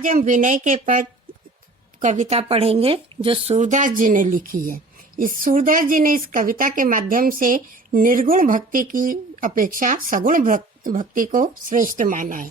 आज हम विनय के पद कविता पढ़ेंगे जो सूरदास जी ने लिखी है। इस सूरदास जी ने इस कविता के माध्यम से निर्गुण भक्ति की अपेक्षा सगुण भक्ति को श्रेष्ठ माना है।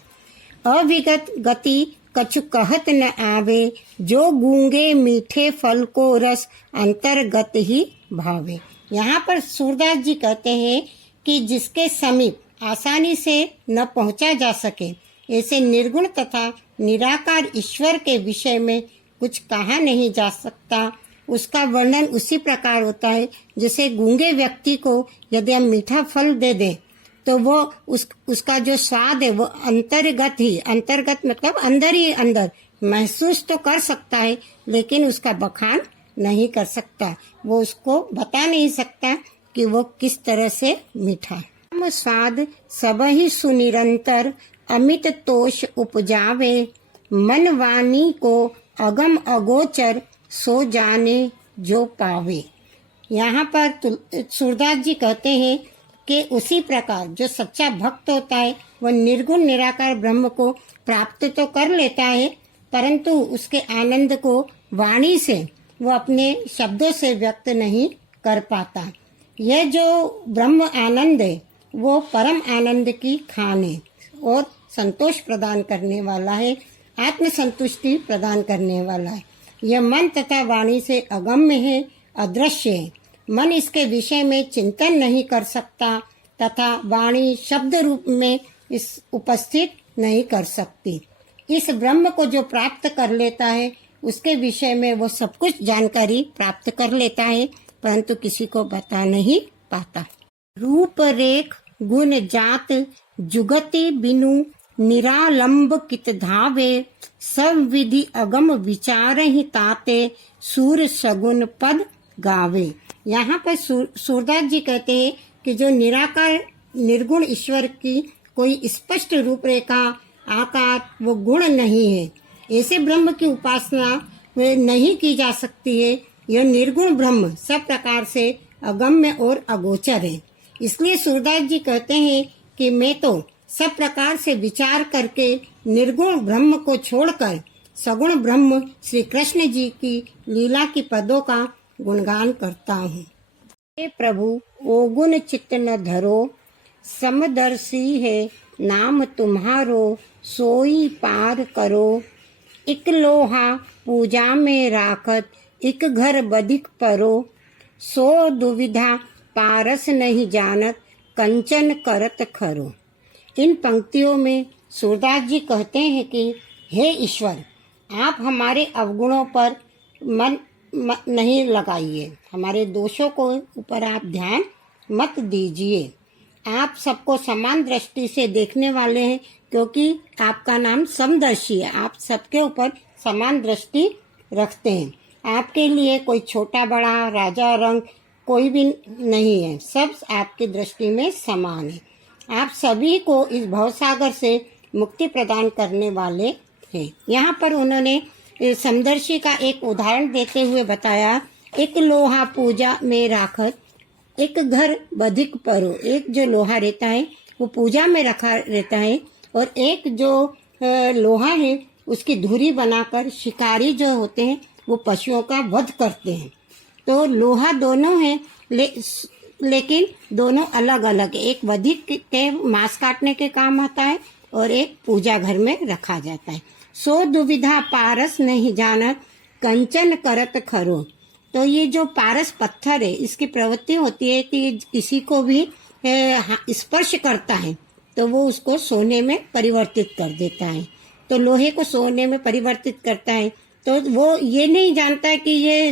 अविगत गति कछु कहत न आवे, जो गूंगे मीठे फल को रस अंतर्गत ही भावे। यहाँ पर सूरदास जी कहते हैं कि जिसके समीप आसानी से न पहुंचा जा सके, ऐसे निर्गुण तथा निराकार ईश्वर के विषय में कुछ कहा नहीं जा सकता। उसका वर्णन उसी प्रकार होता है जैसे गूंगे व्यक्ति को यदि हम मीठा फल दे दें तो वो उसका जो स्वाद है वो अंतर्गत मतलब अंदर ही अंदर महसूस तो कर सकता है, लेकिन उसका बखान नहीं कर सकता। वो उसको बता नहीं सकता कि वो किस तरह से मीठा है। स्वाद सब ही सुनिरंतर अमित तोष उपजावे, मन वाणी को अगम अगोचर सो जाने जो पावे। यहाँ पर सूरदास जी कहते हैं कि उसी प्रकार जो सच्चा भक्त होता है वह निर्गुण निराकार ब्रह्म को प्राप्त तो कर लेता है, परंतु उसके आनंद को वाणी से वो अपने शब्दों से व्यक्त नहीं कर पाता। यह जो ब्रह्म आनंद है वो परम आनंद की खान है और संतोष प्रदान करने वाला है, आत्म संतुष्टि प्रदान करने वाला है। यह मन तथा वाणी से अगम्य है, अदृश्य है। मन इसके विषय में चिंतन नहीं कर सकता तथा वाणी शब्द रूप में इस उपस्थित नहीं कर सकती। इस ब्रह्म को जो प्राप्त कर लेता है उसके विषय में वो सब कुछ जानकारी प्राप्त कर लेता है, परंतु किसी को बता नहीं पाता। रूप रेख गुण जात जुगति बिनु निरालंब कित धावे, सब विधि अगम विचार ही ताते सूर सगुन पद गावे। यहाँ पर सूरदास जी कहते हैं कि जो निराकार निर्गुण ईश्वर की कोई स्पष्ट रूपरेखा आकार वो गुण नहीं है, ऐसे ब्रह्म की उपासना नहीं की जा सकती है। यह निर्गुण ब्रह्म सब प्रकार से अगम्य और अगोचर है। इसलिए सूरदास जी कहते हैं कि मैं तो सब प्रकार से विचार करके निर्गुण ब्रह्म को छोड़कर सगुण ब्रह्म श्री कृष्ण जी की लीला की पदों का गुणगान करता हूँ। हे प्रभु ओ गुण चित्त न धरो, समदर्शी है नाम तुम्हारो, सोई पार करो। इक लोहा पूजा में राखत, इक घर बधिक परो, सो दुविधा पारस नहीं जानत, कंचन करत खरो। इन पंक्तियों में सूरदास जी कहते हैं कि हे ईश्वर, आप हमारे अवगुणों पर मन नहीं लगाइए, हमारे दोषों को ऊपर आप ध्यान मत दीजिए। आप सबको समान दृष्टि से देखने वाले हैं, क्योंकि आपका नाम समदर्शी है। आप सबके ऊपर समान दृष्टि रखते हैं। आपके लिए कोई छोटा बड़ा राजा रंग कोई भी नहीं है, सब आपकी दृष्टि में समान है। आप सभी को इस भवसागर से मुक्ति प्रदान करने वाले हैं। यहाँ पर उन्होंने समदर्शी का एक उदाहरण देते हुए बताया, एक लोहा पूजा में राखत, एक घर बधिक परो। एक जो लोहा रहता है वो पूजा में रखा रहता है, और एक जो लोहा है उसकी धुरी बनाकर शिकारी जो होते हैं वो पशुओं का वध करते हैं। तो लोहा दोनों है, लेकिन दोनों अलग अलग। एक वधिक के मांस काटने के काम आता है और एक पूजा घर में रखा जाता है। सो दुविधा पारस नहीं जानत, कंचन करत खरो। तो ये जो पारस पत्थर है इसकी प्रवृत्ति होती है कि किसी को भी स्पर्श करता है तो वो उसको सोने में परिवर्तित कर देता है। तो लोहे को सोने में परिवर्तित करता है, तो वो ये नहीं जानता कि ये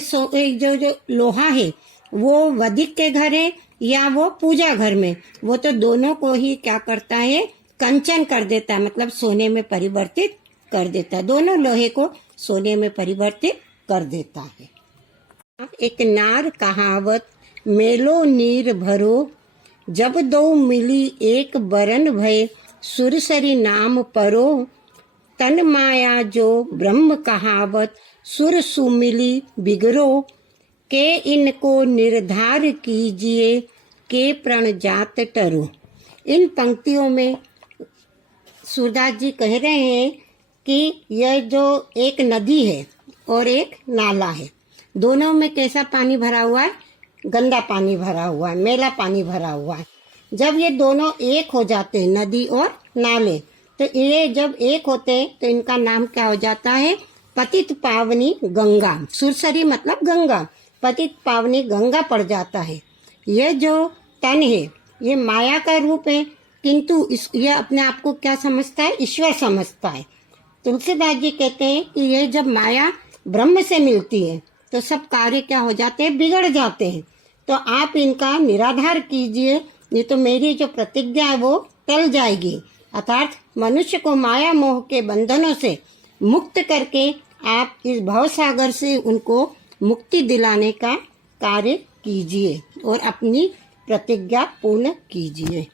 जो लोहा है वो वधिक के घर है या वो पूजा घर में। वो तो दोनों को ही क्या करता है, कंचन कर देता है, मतलब सोने में परिवर्तित कर देता है। दोनों लोहे को सोने में परिवर्तित कर देता है। एक नार कहावत मेलो नीर भरो, जब दो मिली एक बरन भय, सुरसरी नाम परो। तन माया जो ब्रह्म कहावत, सुर सुमिली बिगरो। के इनको निर्धार कीजिए, के प्रण जात टरो। इन पंक्तियों में सूरदास जी कह रहे हैं कि यह जो एक नदी है और एक नाला है, दोनों में कैसा पानी भरा हुआ है? गंदा पानी भरा हुआ है, मैला पानी भरा हुआ है। जब ये दोनों एक हो जाते हैं, नदी और नाले, तो ये जब एक होते हैं तो इनका नाम क्या हो जाता है? पतित पावनी गंगा। सुरसरी मतलब गंगा, पतित पावनी गंगा पड़ जाता है। ये जो तन है ये माया का रूप है, किंतु ये अपने आप को क्या समझता है? ईश्वर समझता है। तुलसीदास जी कहते हैं कि ये जब माया ब्रह्म से मिलती है तो सब कार्य क्या हो जाते हैं? बिगड़ जाते हैं। तो आप इनका निराधार कीजिए, नहीं तो मेरी जो प्रतिज्ञा है वो टल जाएगी। अर्थात मनुष्य को माया मोह के बंधनों से मुक्त करके आप इस भवसागर से उनको मुक्ति दिलाने का कार्य कीजिए और अपनी प्रतिज्ञा पूर्ण कीजिए।